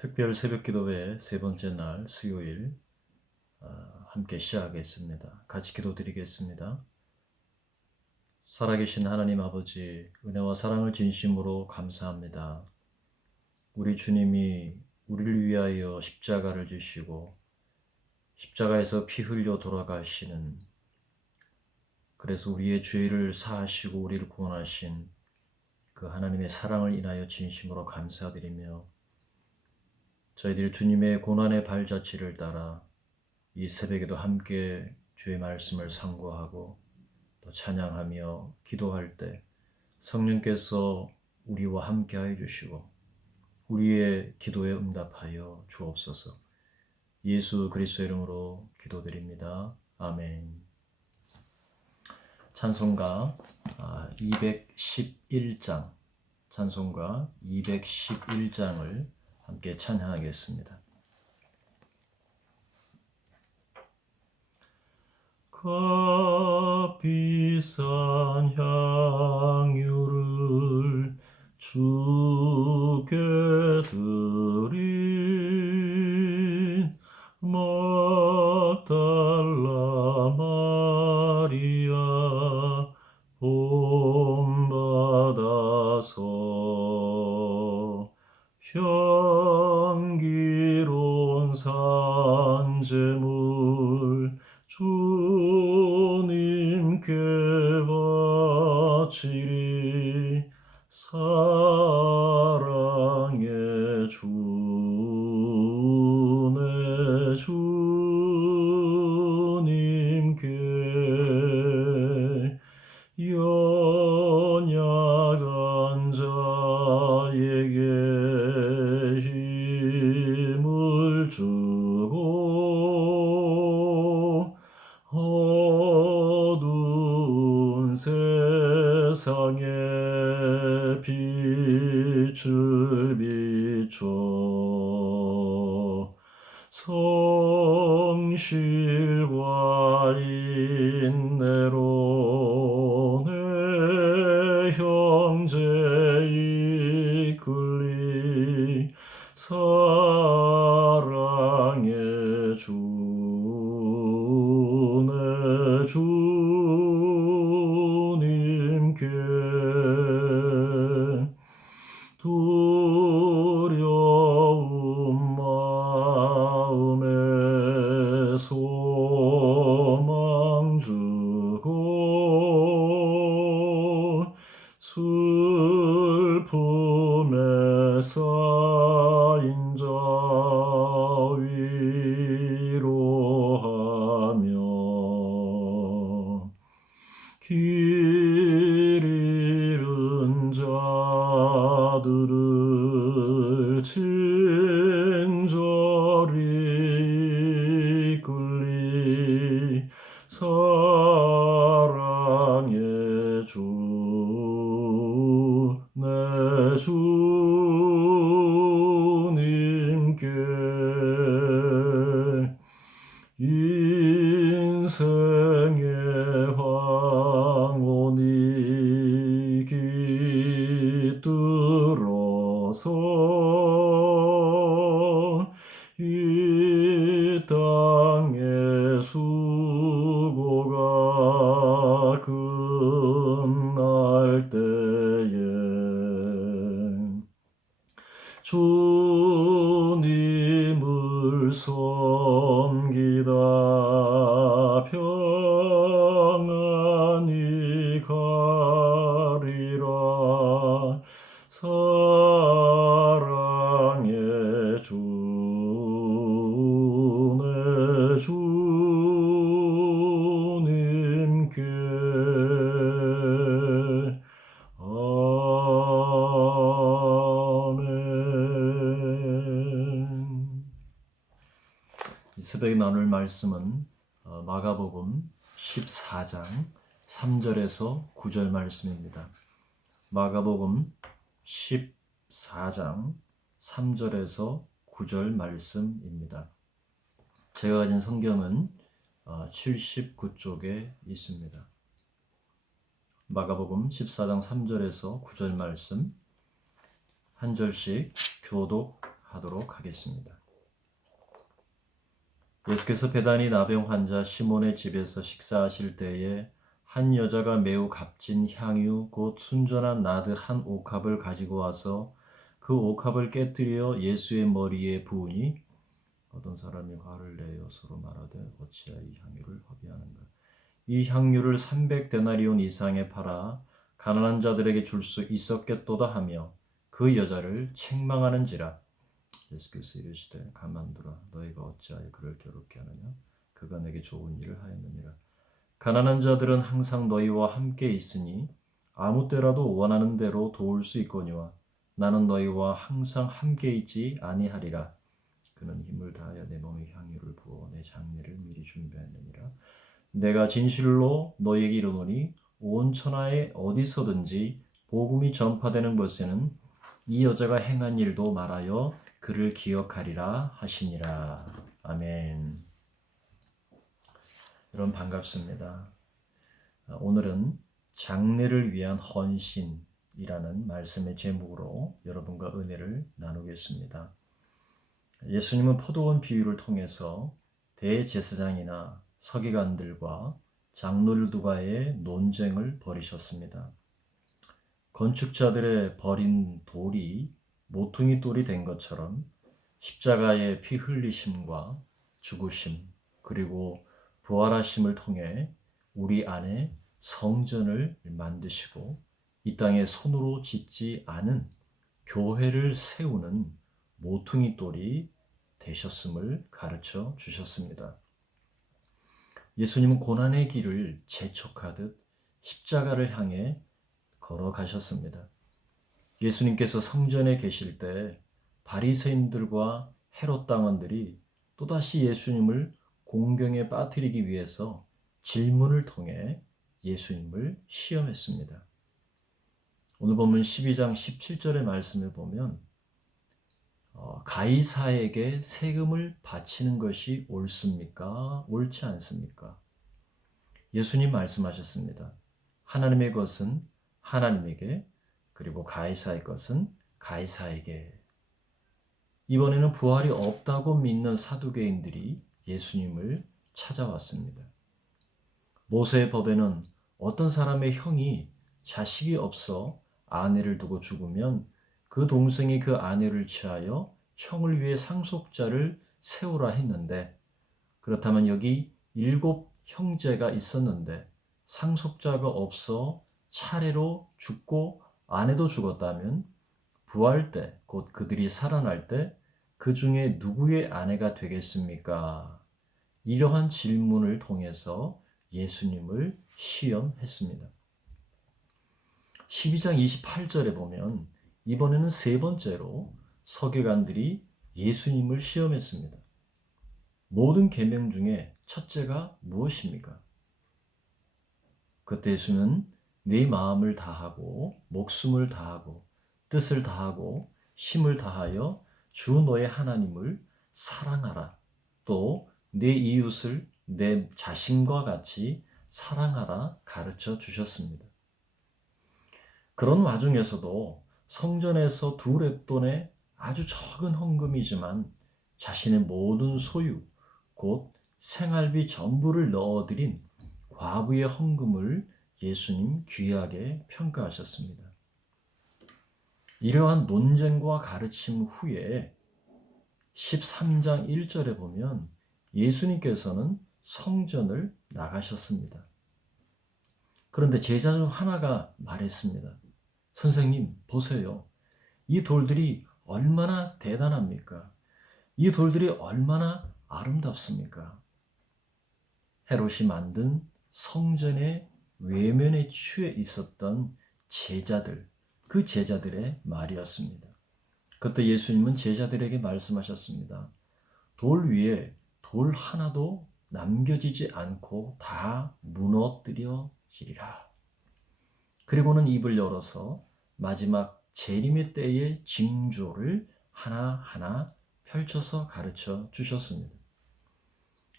특별 새벽기도회 세 번째 날 수요일 함께 시작하겠습니다. 같이 기도드리겠습니다. 살아계신 하나님 아버지, 은혜와 사랑을 진심으로 감사합니다. 우리 주님이 우리를 위하여 십자가를 지시고 십자가에서 피 흘려 돌아가시는, 그래서 우리의 죄를 사하시고 우리를 구원하신 그 하나님의 사랑을 인하여 진심으로 감사드리며, 저희들 주님의 고난의 발자취를 따라 이 새벽에도 함께 주의 말씀을 상고하고 또 찬양하며 기도할 때 성령께서 우리와 함께 하여 주시고 우리의 기도에 응답하여 주옵소서. 예수 그리스도의 이름으로 기도드립니다. 아멘. 찬송가 211장, 찬송가 211장을 함께 찬양하겠습니다. 값비싼 향유를 주께 드린 막달라 마리아 본받아서 향기로운 산제물 주님께 바치리. 사랑의 주 내 주님께 연약한 자에게 힘을 주고 어두운 세상에 빛을 비춰 성실과 인내로 내 형제 이끌리. 사랑의 주 내 주님께 두려움 마음에 소망 주고 슬픔에 쌓인 자 위로하며 길 잃은 자들을 친절히 이끌리. 사랑의 주 내 주님께 인생의 황혼이 깃들어서 이 땅의 수고가 끝날 때에 주님을 섬기다 평안히 가리라. 사랑의 주 내 주님께 아멘. 이 새벽에 나눌 말씀은 마가복음 14장 3절에서 9절 말씀입니다. 마가복음 14장 3절에서 9절 말씀입니다. 제가 가진 성경은 79쪽에 있습니다. 마가복음 14장 3절에서 9절 말씀 한 절씩 교독 하도록 하겠습니다. 예수께서 베다니 나병 환자 시몬의 집에서 식사하실 때에 한 여자가 매우 값진 향유 곧 순전한 나드 한 옥합을 가지고 와서 그 옥합을 깨뜨려 예수의 머리에 부으니 어떤 사람이 화를 내어 서로 말하되 어찌하여 이 향유를 허비하는가. 이 향유를 300데나리온 이상에 팔아 가난한 자들에게 줄 수 있었겠도다 하며 그 여자를 책망하는지라. 예수께서 이르시되 가만두라. 너희가 어찌하여 그를 괴롭게 하느냐. 그가 내게 좋은 일을 하였느니라. 가난한 자들은 항상 너희와 함께 있으니 아무 때라도 원하는 대로 도울 수 있거니와 나는 너희와 항상 함께 있지 아니하리라. 그는 힘을 다하여 내 몸에 향유를 부어 내 장례를 미리 준비하느니라. 내가 진실로 너희에게 이르노니 온 천하에 어디서든지 복음이 전파되는 곳에는 이 여자가 행한 일도 말하여 그를 기억하리라 하시니라. 아멘. 여러분 반갑습니다. 오늘은 장래를 위한 헌신이라는 말씀의 제목으로 여러분과 은혜를 나누겠습니다. 예수님은 포도원 비유를 통해서 대제사장이나 서기관들과 장로들과의 논쟁을 벌이셨습니다. 건축자들의 버린 돌이 모퉁이 돌이 된 것처럼 십자가의 피 흘리심과 죽으심 그리고 부활하심을 통해 우리 안에 성전을 만드시고 이 땅에 손으로 짓지 않은 교회를 세우는 모퉁이 돌이 되셨음을 가르쳐 주셨습니다. 예수님은 고난의 길을 재촉하듯 십자가를 향해 걸어가셨습니다. 예수님께서 성전에 계실 때 바리새인들과 헤롯 당원들이 또다시 예수님을 공경에 빠뜨리기 위해서 질문을 통해 예수님을 시험했습니다. 오늘 본문 12장 17절의 말씀을 보면 가이사에게 세금을 바치는 것이 옳습니까? 옳지 않습니까? 예수님 말씀하셨습니다. 하나님의 것은 하나님에게 그리고 가이사의 것은 가이사에게. 이번에는 부활이 없다고 믿는 사두개인들이 예수님을 찾아왔습니다. 모세의 법에는 어떤 사람의 형이 자식이 없어 아내를 두고 죽으면 그 동생이 그 아내를 취하여 형을 위해 상속자를 세우라 했는데, 그렇다면 여기 7 형제가 있었는데 상속자가 없어 차례로 죽고 아내도 죽었다면 부활 때, 곧 그들이 살아날 때 그 중에 누구의 아내가 되겠습니까? 이러한 질문을 통해서 예수님을 시험했습니다. 12장 28절에 보면 이번에는 세 번째로 서기관들이 예수님을 시험했습니다. 모든 계명 중에 첫째가 무엇입니까? 그때 예수는 네 마음을 다하고 목숨을 다하고 뜻을 다하고 힘을 다하여 주 너의 하나님을 사랑하라. 또 네 이웃을 내 자신과 같이 사랑하라 가르쳐 주셨습니다. 그런 와중에서도 성전에서 2 렙돈의 아주 적은 헌금이지만 자신의 모든 소유, 곧 생활비 전부를 넣어드린 과부의 헌금을 예수님 귀하게 평가하셨습니다. 이러한 논쟁과 가르침 후에 13장 1절에 보면 예수님께서는 성전을 나가셨습니다. 그런데 제자 중 하나가 말했습니다. 선생님, 보세요. 이 돌들이 얼마나 대단합니까? 이 돌들이 얼마나 아름답습니까? 헤롯이 만든 성전의 외면에 취해 있었던 제자들, 그 제자들의 말이었습니다. 그때 예수님은 제자들에게 말씀하셨습니다. 돌 위에 돌 하나도 남겨지지 않고 다 무너뜨려지리라. 그리고는 입을 열어서 마지막 재림의 때의 징조를 하나하나 펼쳐서 가르쳐 주셨습니다.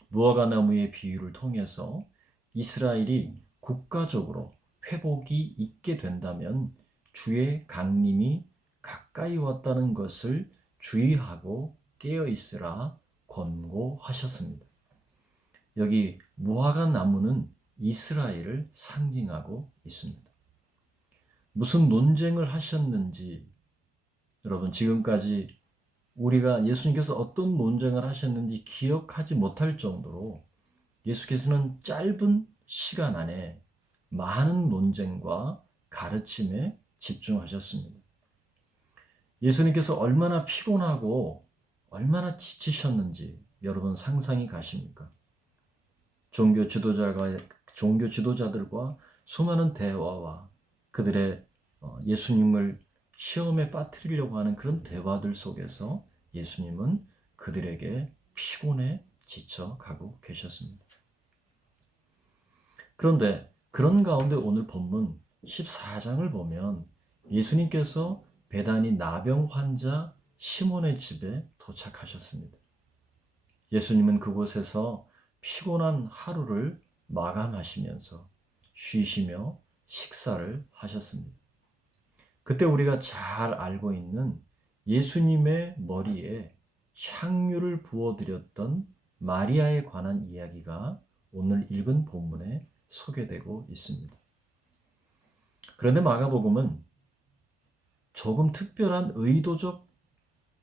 무화과 나무의 비유를 통해서 이스라엘이 국가적으로 회복이 있게 된다면 주의 강림이 가까이 왔다는 것을 주의하고 깨어 있으라 권고하셨습니다. 여기 무화과 나무는 이스라엘을 상징하고 있습니다. 무슨 논쟁을 하셨는지 여러분 지금까지 우리가 예수님께서 어떤 논쟁을 하셨는지 기억하지 못할 정도로 예수께서는 짧은 시간 안에 많은 논쟁과 가르침에 집중하셨습니다. 예수님께서 얼마나 피곤하고 얼마나 지치셨는지 여러분 상상이 가십니까? 종교 지도자들과 수많은 대화와 그들의 예수님을 시험에 빠뜨리려고 하는 그런 대화들 속에서 예수님은 그들에게 피곤해 지쳐 가고 계셨습니다. 그런데 그런 가운데 오늘 본문 14장을 보면 예수님께서 베다니 나병 환자 시몬의 집에 도착하셨습니다. 예수님은 그곳에서 피곤한 하루를 마감하시면서 쉬시며 식사를 하셨습니다. 그때 우리가 잘 알고 있는 예수님의 머리에 향유를 부어드렸던 마리아에 관한 이야기가 오늘 읽은 본문에 소개되고 있습니다. 그런데 마가복음은 조금 특별한 의도적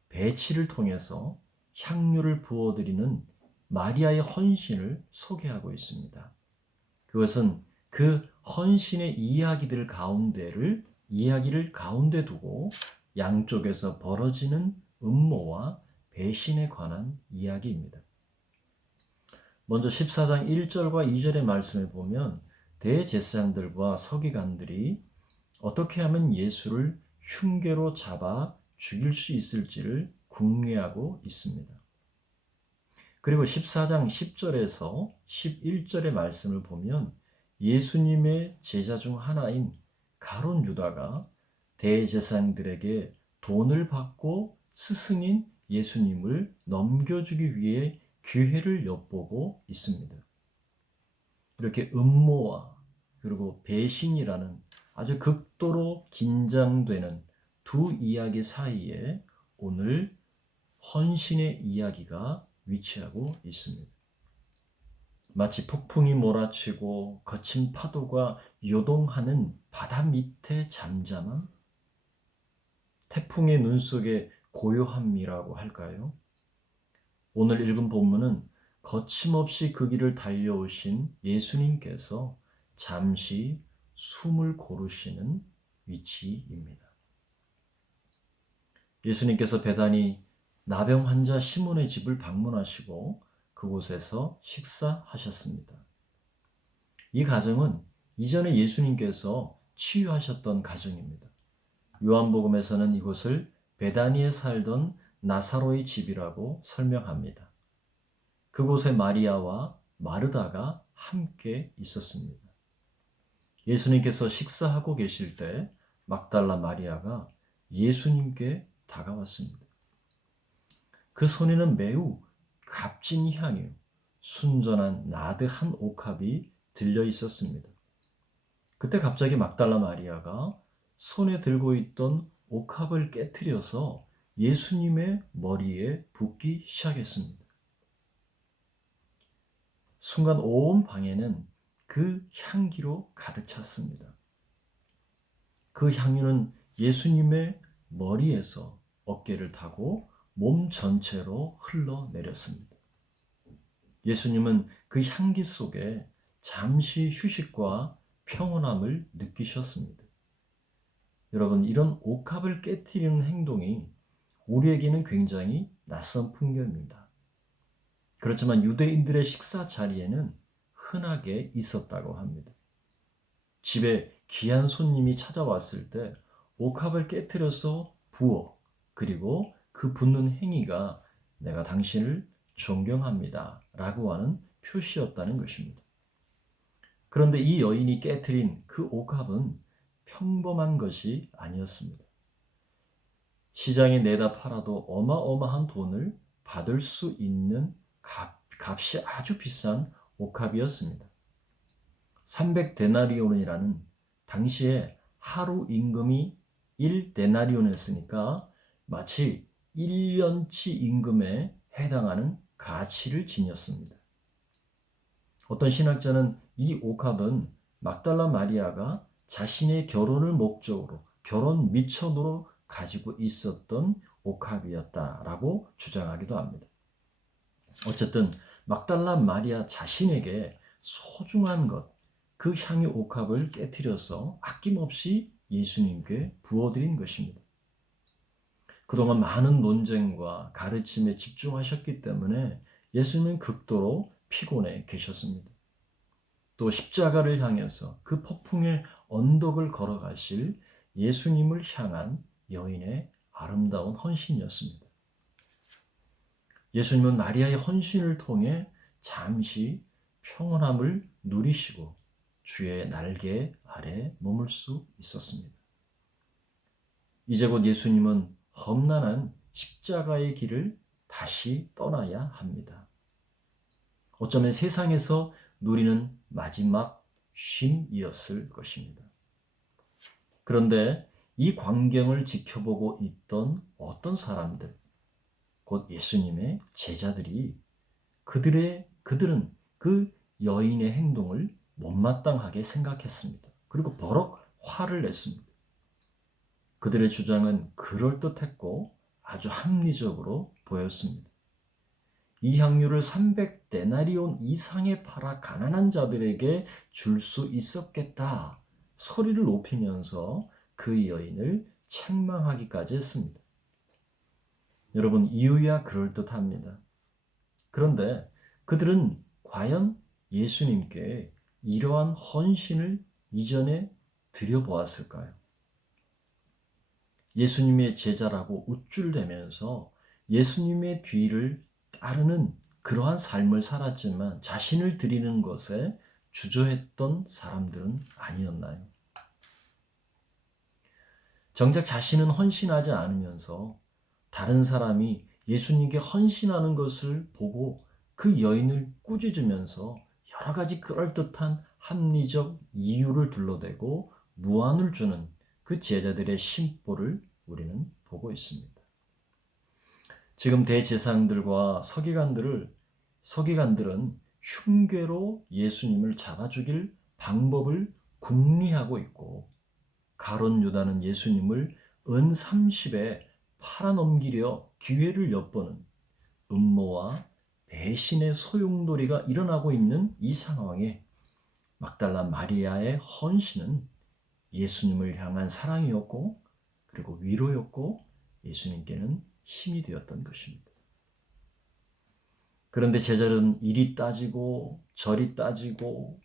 배치를 통해서 향유를 부어드리는 마리아의 헌신을 소개하고 있습니다. 그것은 그 헌신의 이야기를 가운데 두고 양쪽에서 벌어지는 음모와 배신에 관한 이야기입니다. 먼저 14장 1절과 2절의 말씀을 보면 대제사장들과 서기관들이 어떻게 하면 예수를 흉계로 잡아 죽일 수 있을지를 궁리하고 있습니다. 그리고 14장 10절에서 11절의 말씀을 보면 예수님의 제자 중 하나인 가룟 유다가 대제사장들에게 돈을 받고 스승인 예수님을 넘겨주기 위해 기회를 엿보고 있습니다. 이렇게 음모와 그리고 배신이라는 아주 극도로 긴장되는 두 이야기 사이에 오늘 헌신의 이야기가 위치하고 있습니다. 마치 폭풍이 몰아치고 거친 파도가 요동하는 바다 밑에 잠잠함? 태풍의 눈 속에 고요함이라고 할까요? 오늘 읽은 본문은 거침없이 그 길을 달려오신 예수님께서 잠시 숨을 고르시는 위치입니다. 예수님께서 베다니 나병 환자 시몬의 집을 방문하시고 그곳에서 식사하셨습니다. 이 가정은 이전에 예수님께서 치유하셨던 가정입니다. 요한복음에서는 이곳을 베다니에 살던 나사로의 집이라고 설명합니다. 그곳에 마리아와 마르다가 함께 있었습니다. 예수님께서 식사하고 계실 때 막달라 마리아가 예수님께 다가왔습니다. 그 손에는 매우 값진 향유, 순전한 나드 한 옥합이 들려 있었습니다. 그때 갑자기 막달라 마리아가 손에 들고 있던 옥합을 깨트려서 예수님의 머리에 붓기 시작했습니다. 순간 온 방에는 그 향기로 가득 찼습니다. 그 향유는 예수님의 머리에서 어깨를 타고 몸 전체로 흘러내렸습니다. 예수님은 그 향기 속에 잠시 휴식과 평온함을 느끼셨습니다. 여러분, 이런 옥합을 깨트리는 행동이 우리에게는 굉장히 낯선 풍경입니다. 그렇지만 유대인들의 식사 자리에는 흔하게 있었다고 합니다. 집에 귀한 손님이 찾아왔을 때 옥합을 깨트려서 부어 그리고 그 붓는 행위가 내가 당신을 존경합니다 라고 하는 표시였다는 것입니다. 그런데 이 여인이 깨트린 그 옥합은 평범한 것이 아니었습니다. 시장에 내다 팔아도 어마어마한 돈을 받을 수 있는 값이 아주 비싼 옥합이었습니다. 300데나리온이라는 당시에 하루 임금이 1데나리온이었으니까 마치 1년치 임금에 해당하는 가치를 지녔습니다. 어떤 신학자는 이 옥합은 막달라 마리아가 자신의 결혼을 목적으로 결혼 미천으로 가지고 있었던 옥합이었다라고 주장하기도 합니다. 어쨌든 막달라 마리아 자신에게 소중한 것, 그 향유 옥합을 깨트려서 아낌없이 예수님께 부어드린 것입니다. 그동안 많은 논쟁과 가르침에 집중하셨기 때문에 예수님은 극도로 피곤해 계셨습니다. 또 십자가를 향해서 그 폭풍의 언덕을 걸어가실 예수님을 향한 여인의 아름다운 헌신이었습니다. 예수님은 마리아의 헌신을 통해 잠시 평온함을 누리시고 주의 날개 아래 머물 수 있었습니다. 이제 곧 예수님은 험난한 십자가의 길을 다시 떠나야 합니다. 어쩌면 세상에서 누리는 마지막 쉼이었을 것입니다. 그런데 이 광경을 지켜보고 있던 어떤 사람들, 곧 예수님의 제자들이 그들은 그 여인의 행동을 못마땅하게 생각했습니다. 그리고 버럭 화를 냈습니다. 그들의 주장은 그럴듯했고 아주 합리적으로 보였습니다. 이 향유를 300데나리온 이상에 팔아 가난한 자들에게 줄 수 있었겠다. 소리를 높이면서 그 여인을 책망하기까지 했습니다. 여러분, 이유야 그럴듯합니다. 그런데 그들은 과연 예수님께 이러한 헌신을 이전에 드려보았을까요? 예수님의 제자라고 우쭐대면서 예수님의 뒤를 따르는 그러한 삶을 살았지만 자신을 드리는 것에 주저했던 사람들은 아니었나요? 정작 자신은 헌신하지 않으면서 다른 사람이 예수님께 헌신하는 것을 보고 그 여인을 꾸짖으면서 여러 가지 그럴듯한 합리적 이유를 둘러대고 무안을 주는 그 제자들의 심보를 우리는 보고 있습니다. 지금 대제사장들과 서기관들은 흉궤로 예수님을 잡아 죽일 방법을 궁리하고 있고 가룟 유다는 예수님을 은 30에 팔아넘기려 기회를 엿보는 음모와 배신의 소용돌이가 일어나고 있는 이 상황에 막달라 마리아의 헌신은 예수님을 향한 사랑이었고 그리고 위로였고 예수님께는 힘이 되었던 것입니다. 그런데 제자들은 이리 따지고 저리 따지고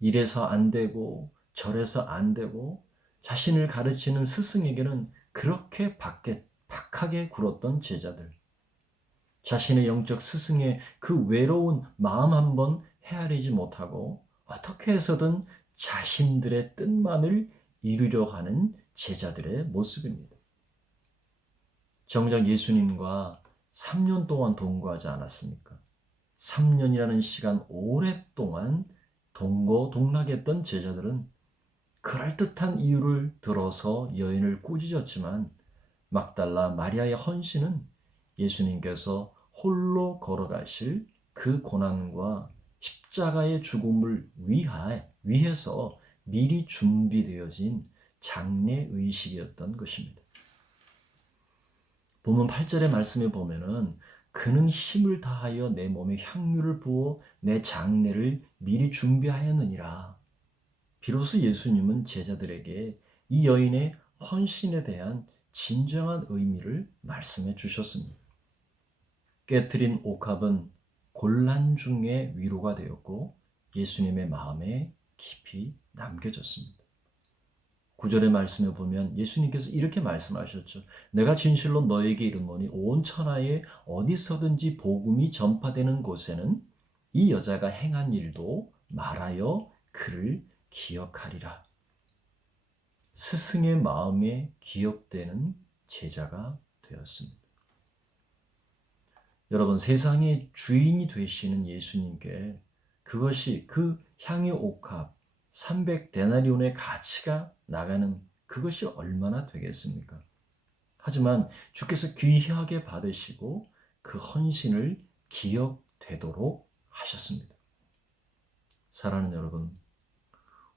이래서 안 되고 저래서 안 되고 자신을 가르치는 스승에게는 그렇게 박하게 굴었던 제자들. 자신의 영적 스승의 그 외로운 마음 한번 헤아리지 못하고 어떻게 해서든 자신들의 뜻만을 이루려 하는 제자들의 모습입니다. 정작 예수님과 3년 동안 동거하지 않았습니까? 3년이라는 시간 오랫동안 동거동락했던 제자들은 그럴듯한 이유를 들어서 여인을 꾸짖었지만 막달라 마리아의 헌신은 예수님께서 홀로 걸어가실 그 고난과 십자가의 죽음을 위해서 미리 준비되어진 장례의식이었던 것입니다. 본문 8절의 말씀에 보면은 그는 힘을 다하여 내 몸에 향유를 부어 내 장례를 미리 준비하였느니라. 비로소 예수님은 제자들에게 이 여인의 헌신에 대한 진정한 의미를 말씀해 주셨습니다. 깨트린 옥합은 곤란 중에 위로가 되었고 예수님의 마음에 깊이 남겨졌습니다. 9절의 말씀에 보면 예수님께서 이렇게 말씀하셨죠. 내가 진실로 너에게 이르노니 온 천하에 어디서든지 복음이 전파되는 곳에는 이 여자가 행한 일도 말하여 그를 기억하리라. 스승의 마음에 기억되는 제자가 되었습니다. 여러분, 세상의 주인이 되시는 예수님께 그것이 그 향유 옥합 300데나리온의 가치가 나가는 그것이 얼마나 되겠습니까? 하지만 주께서 귀하게 받으시고 그 헌신을 기억되도록 하셨습니다. 사랑하는 여러분,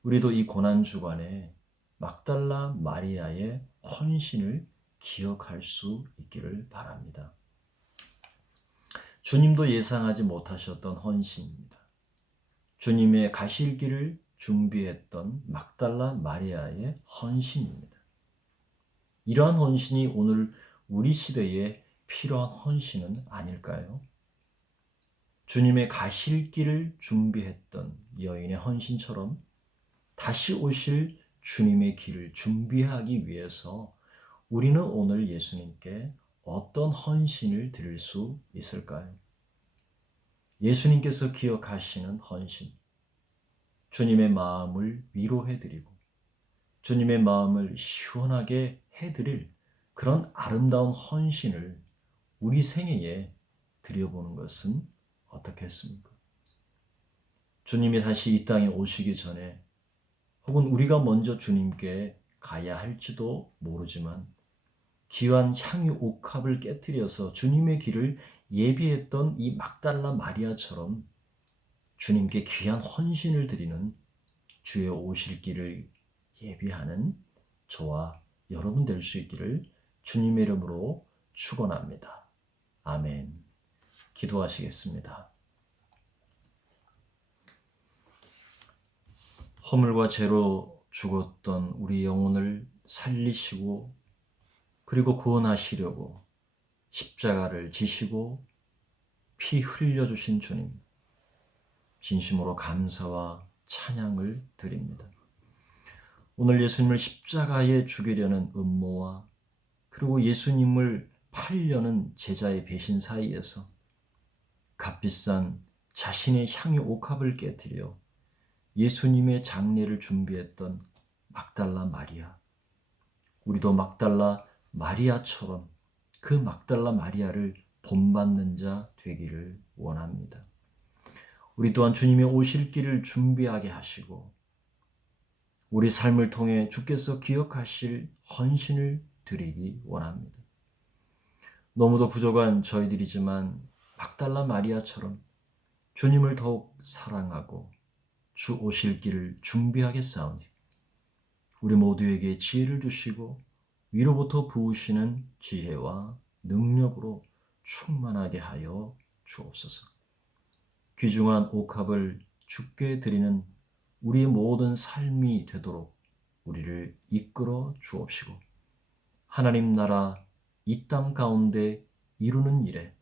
우리도 이 고난주간에 막달라 마리아의 헌신을 기억할 수 있기를 바랍니다. 주님도 예상하지 못하셨던 헌신입니다. 주님의 가실 길을 준비했던 막달라 마리아의 헌신입니다. 이러한 헌신이 오늘 우리 시대에 필요한 헌신은 아닐까요? 주님의 가실 길을 준비했던 여인의 헌신처럼 다시 오실 주님의 길을 준비하기 위해서 우리는 오늘 예수님께 어떤 헌신을 드릴 수 있을까요? 예수님께서 기억하시는 헌신, 주님의 마음을 위로해드리고 주님의 마음을 시원하게 해드릴 그런 아름다운 헌신을 우리 생애에 드려보는 것은 어떻겠습니까? 주님이 다시 이 땅에 오시기 전에 혹은 우리가 먼저 주님께 가야 할지도 모르지만 귀한 향유 옥합을 깨뜨려서 주님의 길을 예비했던 이 막달라 마리아처럼 주님께 귀한 헌신을 드리는 주의 오실 길을 예비하는 저와 여러분 될 수 있기를 주님의 이름으로 축원합니다. 아멘. 기도하시겠습니다. 허물과 죄로 죽었던 우리 영혼을 살리시고 그리고 구원하시려고 십자가를 지시고 피 흘려주신 주님, 진심으로 감사와 찬양을 드립니다. 오늘 예수님을 십자가에 죽이려는 음모와 그리고 예수님을 팔려는 제자의 배신 사이에서 값비싼 자신의 향유 옥합을 깨뜨려 예수님의 장례를 준비했던 막달라 마리아, 우리도 막달라 마리아처럼 그 막달라 마리아를 본받는 자 되기를 원합니다. 우리 또한 주님의 오실 길을 준비하게 하시고 우리 삶을 통해 주께서 기억하실 헌신을 드리기 원합니다. 너무도 부족한 저희들이지만 막달라 마리아처럼 주님을 더욱 사랑하고 주 오실 길을 준비하겠사오니 우리 모두에게 지혜를 주시고 위로부터 부으시는 지혜와 능력으로 충만하게 하여 주옵소서. 귀중한 옥합을 주께 드리는 우리의 모든 삶이 되도록 우리를 이끌어 주옵시고 하나님 나라 이 땅 가운데 이루는 일에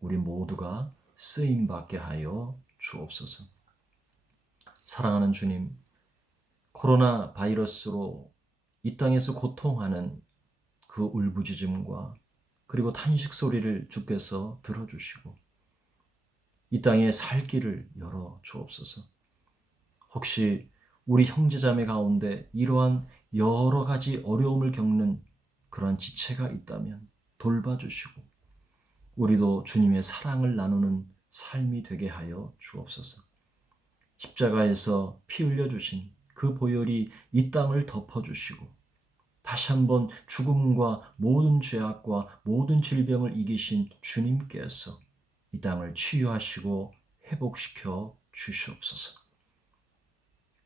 우리 모두가 쓰임받게 하여 주옵소서. 사랑하는 주님, 코로나 바이러스로 이 땅에서 고통하는 그 울부짖음과 그리고 탄식 소리를 주께서 들어주시고 이 땅에 살 길을 열어 주옵소서. 혹시 우리 형제자매 가운데 이러한 여러 가지 어려움을 겪는 그러한 지체가 있다면 돌봐주시고 우리도 주님의 사랑을 나누는 삶이 되게 하여 주옵소서. 십자가에서 피 흘려주신 그 보혈이 이 땅을 덮어주시고 다시 한번 죽음과 모든 죄악과 모든 질병을 이기신 주님께서 이 땅을 치유하시고 회복시켜 주시옵소서.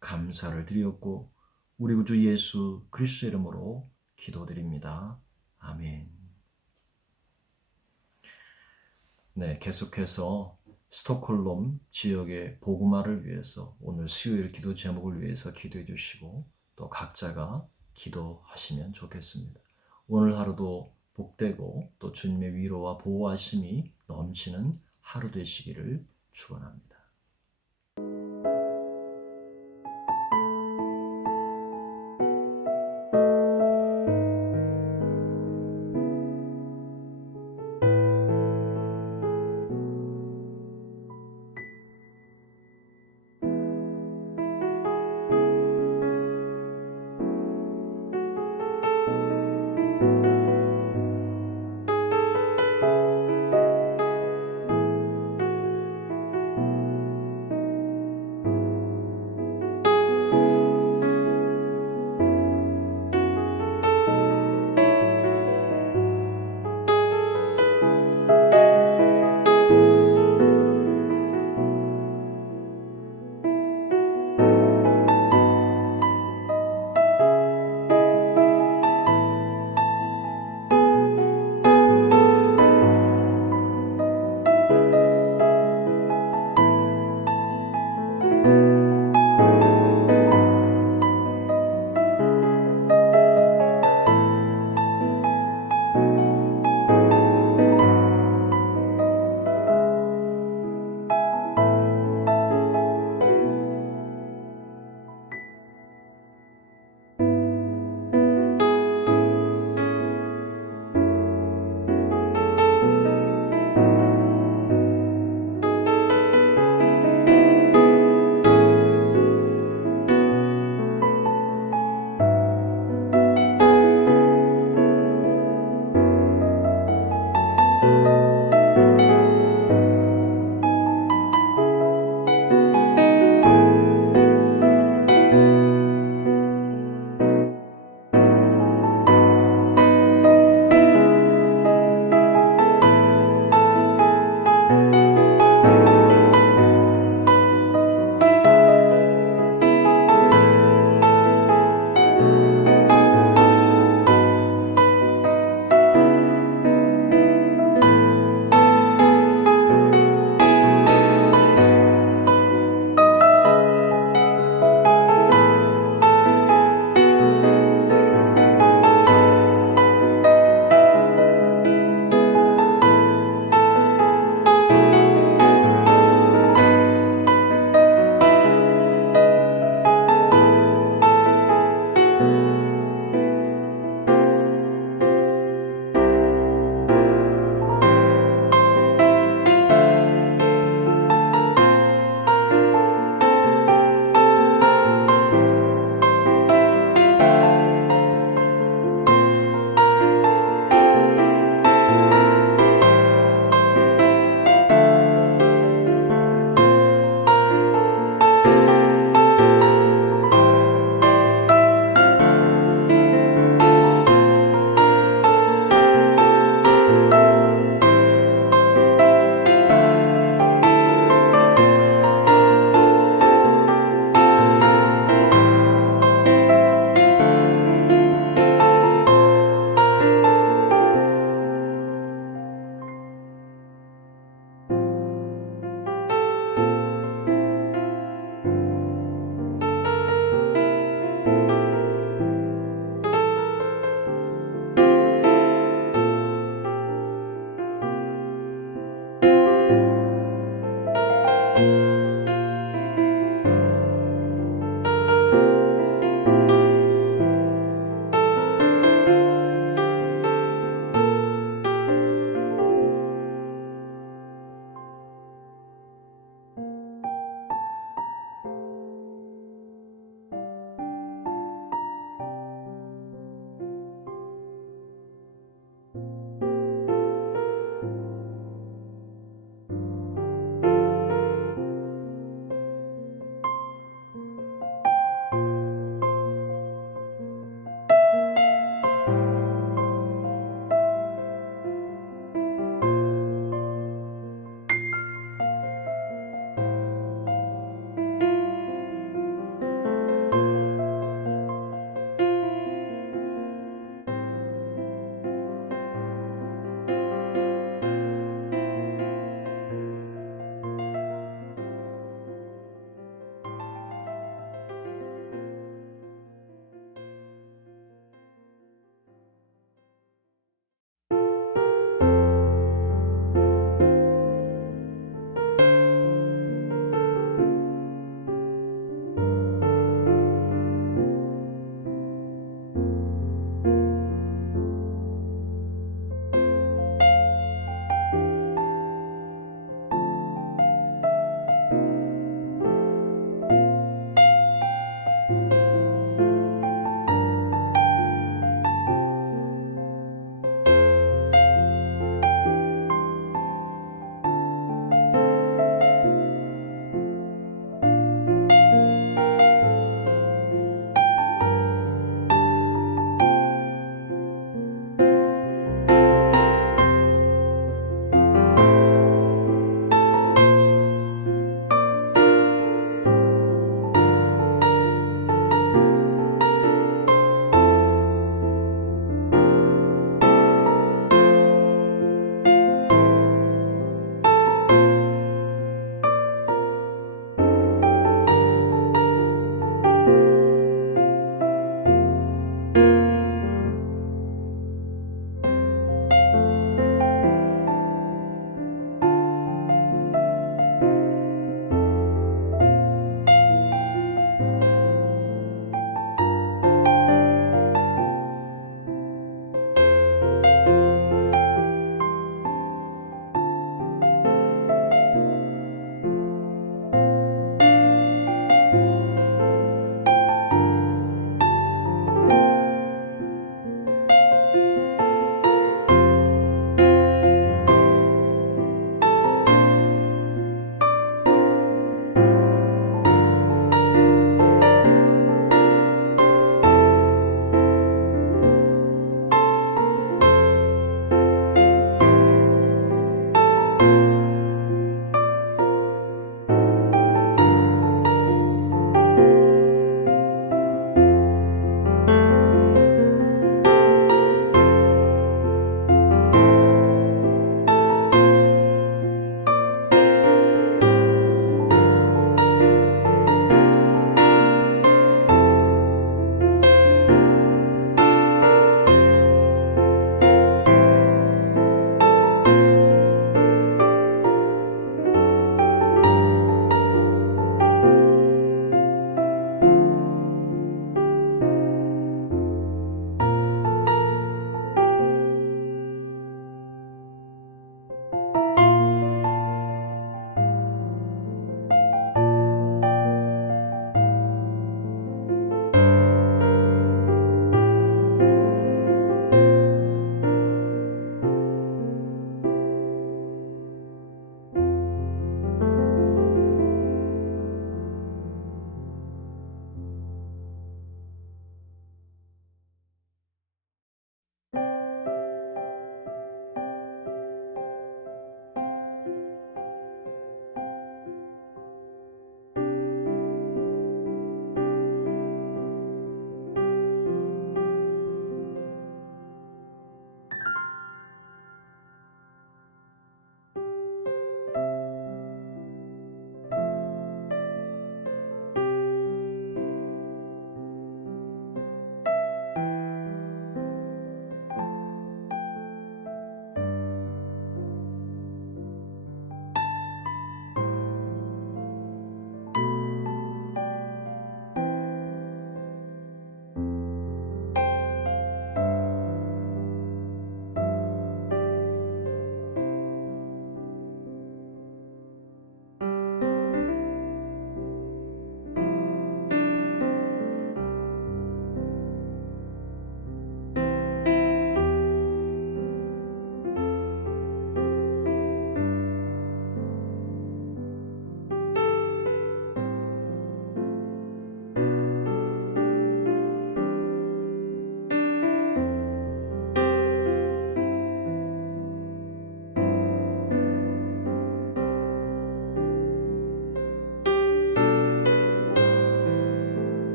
감사를 드리옵고 우리 구주 예수 그리스도의 이름으로 기도드립니다. 아멘. 네, 계속해서 스톡홀름 지역의 복음화를 위해서 오늘 수요일 기도 제목을 위해서 기도해 주시고 또 각자가 기도하시면 좋겠습니다. 오늘 하루도 복되고 또 주님의 위로와 보호하심이 넘치는 하루 되시기를 축원합니다.